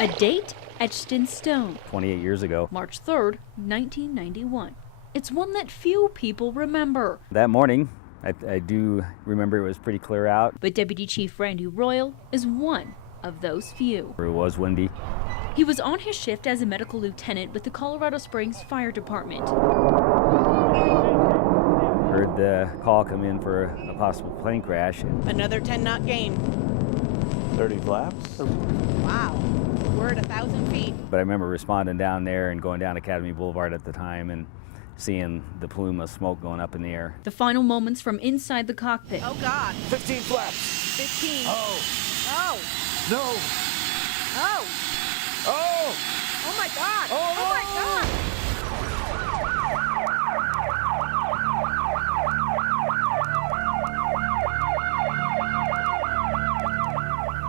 A date etched in stone. 28 years ago. March 3rd, 1991. It's one that few people remember. That morning, I do remember it was pretty clear out. But Deputy Chief Randy Royal is one of those few. It was windy. He was on his shift as a medical lieutenant with the Colorado Springs Fire Department. Heard the call come in for a possible plane crash. Another 10-knot gain. 30 flaps. Wow. We're at 1,000 feet. But I remember responding down there and going down Academy Boulevard at the time and seeing the plume of smoke going up in the air. The final moments from inside the cockpit. Oh, God. 15 flaps. 15. Oh. Oh. No. Oh. Oh. Oh, my God. Oh, Oh, my God.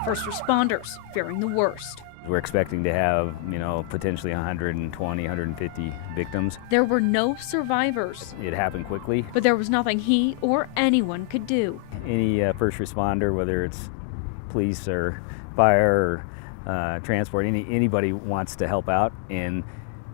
First responders fearing the worst. We're expecting to have, potentially 120, 150 victims. There were no survivors, It happened quickly. but there was nothing he or anyone could do. Any first responder, whether it's police or fire or transport, anybody wants to help out. And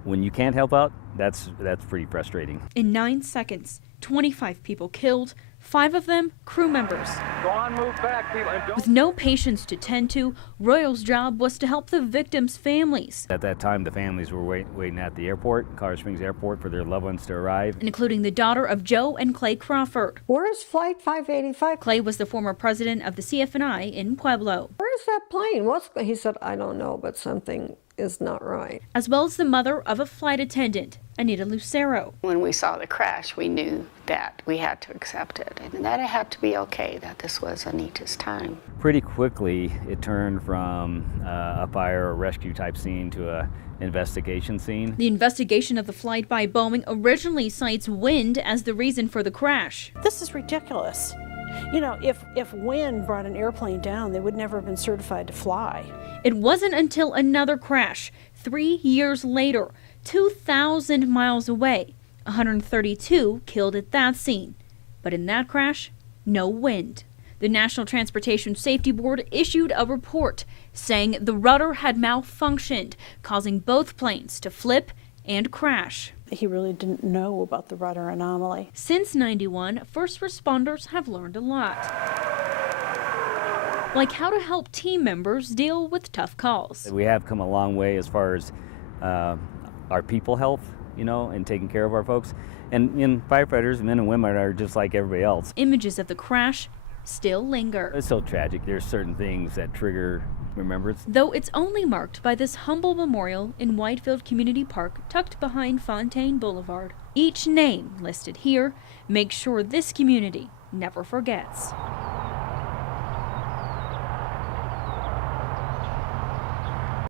when you can't help out, that's pretty frustrating. In 9 seconds, 25 people killed, 5 of them crew members. Go on, move back, people. And don't With no patients to tend to, Royal's job was to help the victims' families, At that time, the families were waiting at the airport, Colorado Springs Airport, for their loved ones to arrive. including the daughter of Joe and Clay Crawford. Where's Flight 585? Clay was the former president of the CFNI in Pueblo, Where's that plane? He said, I don't know, but something is not right. as well as the mother of a flight attendant, Anita Lucero. When we saw the crash, we knew that we had to accept it and that it had to be okay, that this was Anita's time. Pretty quickly, it turned from a fire or rescue type scene to a investigation scene. The investigation of the flight by Boeing originally cites wind as the reason for the crash. This is ridiculous. You know, if wind brought an airplane down, they would never have been certified to fly. It wasn't until another crash, 3 years later, 2,000 miles away, 132 killed at that scene. But in that crash, no wind. The National Transportation Safety Board issued a report saying the rudder had malfunctioned, causing both planes to flip and crash. He really didn't know about the rudder anomaly. Since 91, first responders have learned a lot. Like how to help team members deal with tough calls. We have come a long way as far as our people health, and taking care of our folks. And firefighters, men and women, are just like everybody else. Images of the crash still linger. It's so tragic. There's certain things that trigger remembrance. Though it's only marked by this humble memorial in Whitefield Community Park tucked behind Fontaine Boulevard. Each name listed here makes sure this community never forgets.